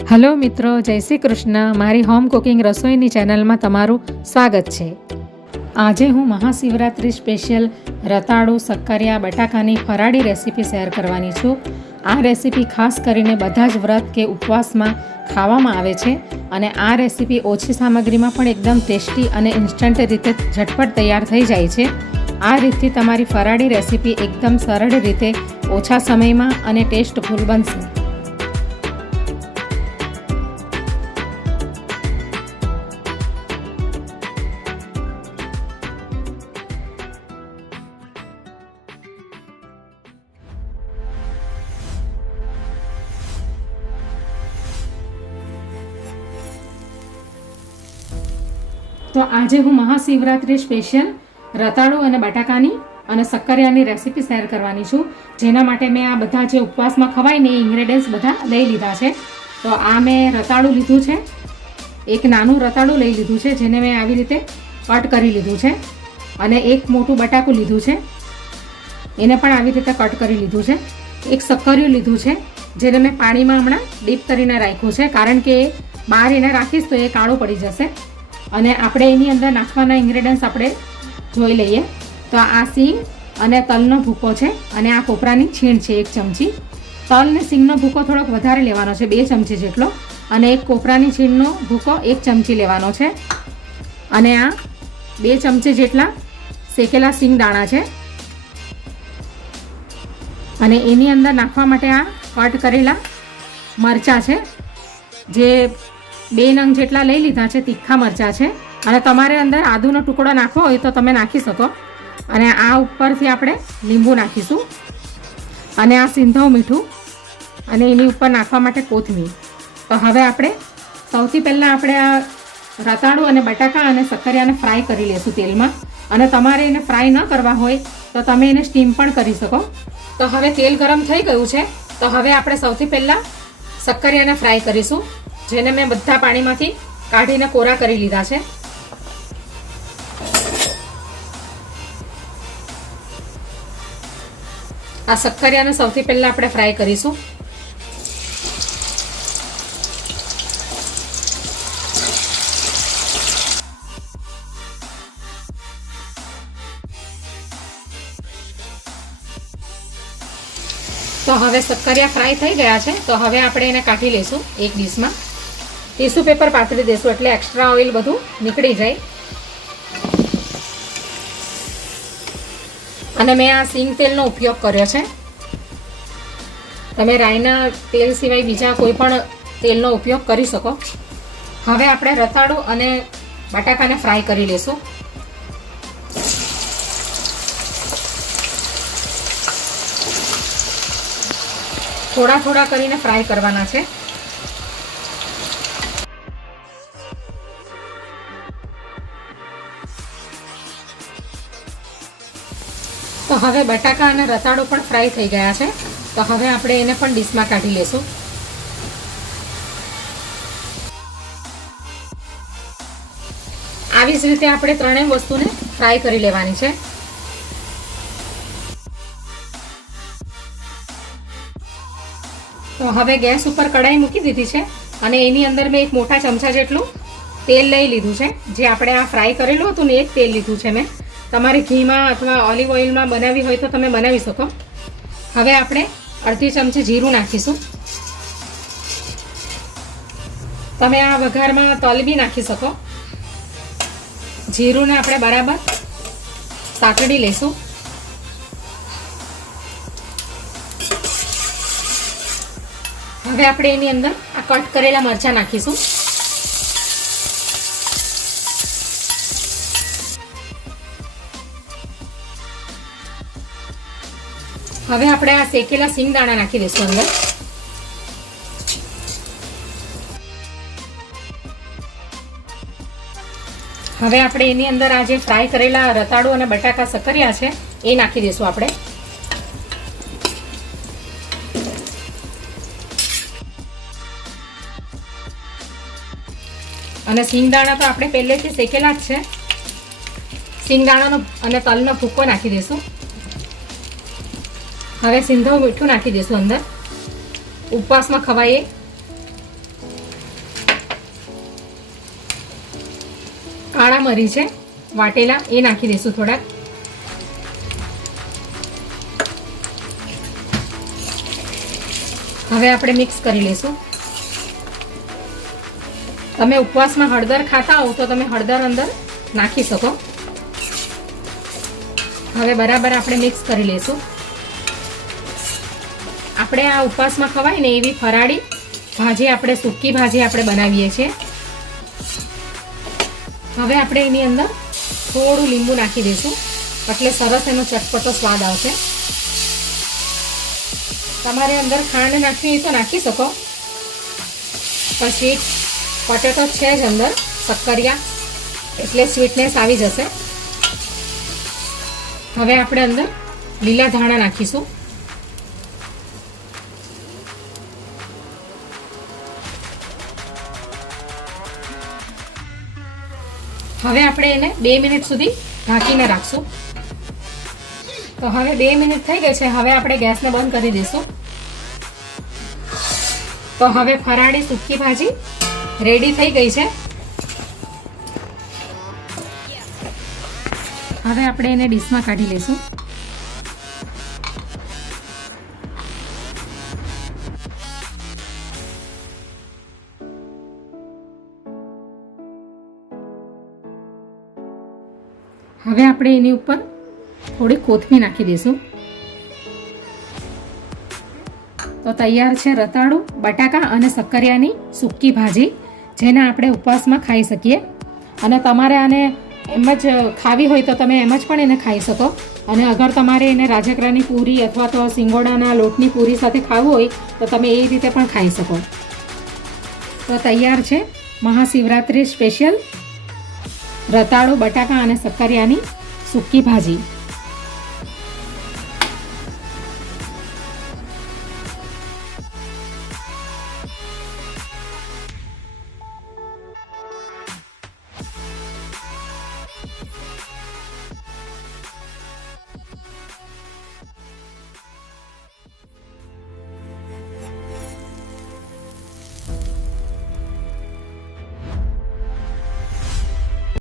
Hello મિત્રો, જય શ્રી કૃષ્ણ. મારી હોમ કુકિંગ રસોઈની ચેનલમાં તમારું સ્વાગત છે. આજે હું મહાશિવરાત્રિ સ્પેશિયલ રતાળુ શક્કરિયા બટાકાની ફરાળી રેસીપી શેર કરવાની છું. આ રેસીપી ખાસ કરીને બધા જ વ્રત કે ઉપવાસમાં ખાવામાં આવે છે અને આ રેસીપી ઓછી સામગ્રીમાં પણ એકદમ ટેસ્ટી અને ઇન્સ્ટન્ટ રીતે ઝટપટ તૈયાર થઈ જાય છે. આ રીતથી તમારી ફરાળી રેસીપી એકદમ સરળ રીતે ઓછા સમયમાં અને ટેસ્ટફુલ બનશે. તો આજે હું મહાશિવરાત્રિ સ્પેશિયલ રતાળુ અને બટાકાની અને શક્કરિયાની રેસીપી શેર કરવાની છું. જેના માટે મેં આ બધા જે ઉપવાસમાં ખવાય ને એ ઇન્ગ્રેડિયન્ટ્સ બધા લઈ લીધા છે. તો આ મેં રતાળુ લીધું છે, એક નાનું રતાળુ લઈ લીધું છે જેને મેં આવી રીતે કટ કરી લીધું છે, અને એક મોટું બટાકું લીધું છે, એને પણ આવી રીતે કટ કરી લીધું છે. એક શક્કરિયું લીધું છે જેને મેં પાણીમાં હમણાં ડીપ કરીને રાખ્યું છે, કારણ કે બહાર એને રાખીશ તો એ કાળું પડી જશે. અને આપણે એની અંદર નાખવાના ઇન્ગ્રેડિયન્ટ્સ આપણે જોઈ લઈએ. તો આ સિંગ અને તલનો ભૂકો છે, અને આ કોપરાની છીણ છે 1 ચમચી. તલ ને સિંગનો ભૂકો થોડોક વધારે લેવાનો છે, 2 ચમચી જેટલો, અને એક કોપરાની છીણનો ભૂકો 1 ચમચી લેવાનો છે. અને આ 2 ચમચી જેટલા શેકેલા સિંગ દાણા છે. અને એની અંદર નાખવા માટે આ કટ કરેલા મરચાં છે, જે 2 નંગ જેટલા લઈ લીધા છે. તીખા મરચાં છે, અને તમારે અંદર આદુનો ટુકડો નાખવો હોય તો તમે નાખી શકો. અને આ ઉપરથી આપણે લીંબુ નાખીશું, અને આ સિંધવ મીઠું, અને એની ઉપર નાખવા માટે કોથમીર. તો હવે આપણે સૌથી પહેલાં આપણે આ રતાળુ અને બટાકા અને શક્કરિયાને ફ્રાય કરી લઈશું તેલમાં. અને તમારે એને ફ્રાય ન કરવા હોય તો તમે એને સ્ટીમ પણ કરી શકો. તો હવે તેલ ગરમ થઈ ગયું છે, તો હવે આપણે સૌથી પહેલાં શક્કરિયાને ફ્રાય કરીશું, જેને મેં બધા પાણીમાંથી કાઢીને કોરા કરી લીધા છે. આ શક્કરિયાને સૌથી પહેલા આપણે ફ્રાય કરીશું. તો હવે શક્કરિયા ફ્રાય થઈ ગયા છે, તો હવે આપણે એને કાઢી લઈશું એક ડીશમાં. ટીશ્યુ પેપર પાથરી દઈશું એટલે એક્સ્ટ્રા ઓઇલ બધું નીકળી જાય. અને મેં આ સિંગ તેલનો ઉપયોગ કર્યો છે. તમે રાઈના તેલ સિવાય બીજા કોઈ પણ તેલનો ઉપયોગ કરી શકો. હવે આપણે રતાળુ અને બટાકાને ફ્રાય કરી લઈશું. થોડા થોડા કરીને ફ્રાય કરવાના છે. તો હવે બટાકા અને રતાળુ પણ ફ્રાય થઈ ગયા છે, તો હવે આપણે એને પણ ડીશમાં કાઢી લેશું. આવી જ રીતે આપણે ત્રણેય વસ્તુને ફ્રાય કરી લેવાની છે. તો હવે ગેસ ઉપર કઢાઈ મૂકી દીધી છે, અને એની અંદર મેં એક મોટા ચમચા જેટલું તેલ લઈ લીધું છે. જે આપણે આ ફ્રાય કરેલું હતું ને એ જ તેલ લીધું છે મેં. તમારે ઘીમાં અથવા ઓલિવ ઓઇલમાં બનાવવી હોય તો તમે બનાવી શકો. હવે આપણે અડધી ચમચી જીરું નાખીશું. તમે આ વઘારમાં તલ બી નાખી શકો. જીરુંને આપણે બરાબર સાતડી લઈશું. હવે આપણે એની અંદર આ કટ કરેલા મરચાં નાખીશું. હવે આપણે આ શેકેલા સિંગ દાણા નાખી દઈશું અંદર. હવે આપણે એની અંદર આ જે ફ્રાય કરેલા રતાળુ અને બટાકા શક્કરિયા છે એ નાખી દઈશું આપણે. અને સિંગદાણા તો આપણે પહેલેથી શેકેલા જ છે. સિંગદાણાનો અને તલનો ભૂકો નાખી દઈશું. હવે સિંધવ મીઠું નાખી દઈશું અંદર, ઉપવાસમાં ખવાય. કાળા મરી છે વાટેલા, એ નાખી દઈશું થોડાક. હવે આપણે મિક્સ કરી લઈશું. તમે ઉપવાસમાં હળદર ખાતા હો તો તમે હળદર અંદર નાખી શકો. હવે બરાબર આપણે મિક્સ કરી લઈશું. આપણે આ ઉપવાસમાં ખવાય ને એવી ફરાળી ભાજી, આપણે સૂકી ભાજી આપણે બનાવીએ છીએ. હવે આપણે એની અંદર થોડું લીંબુ નાખી દઈશું એટલે સરસ એનો ચટપટો સ્વાદ આવશે. તમારે અંદર ખાંડ નાખવી હોય તો નાખી શકો, પણ સ્વીટ પોટેટો છે જ અંદર, શક્કરિયા, એટલે સ્વીટનેસ આવી જશે. હવે આપણે અંદર લીલા ધાણા નાખીશું. હવે આપણે એને 2 મિનિટ સુધી ઢાંકીને રાખશું. તો હવે 2 મિનિટ થઈ ગઈ છે. હવે આપણે ગેસને બંધ કરી દઈશું. તો હવે ફરાળી સૂકી ભાજી રેડી થઈ ગઈ છે. હવે આપણે એને ડીશમાં કાઢી લઈશું. હવે આપણે એની ઉપર થોડી કોથમીર નાખી દઈશું. તો તૈયાર છે રતાળુ, બટાકા અને શક્કરિયાની સૂકી ભાજી, જેને આપણે ઉપવાસમાં ખાઈ શકીએ. અને તમારે આને એમ જ ખાવી હોય તો તમે એમ જ પણ એને ખાઈ શકો. અને અગર તમારે એને રાજગરાની પૂરી અથવા તો સિંગોડાના લોટની પૂરી સાથે ખાવું હોય તો તમે એ રીતે પણ ખાઈ શકો. તો તૈયાર છે મહાશિવરાત્રિ સ્પેશિયલ રતાળુ, બટાકા અને શક્કરિયાની સૂકી ભાજી.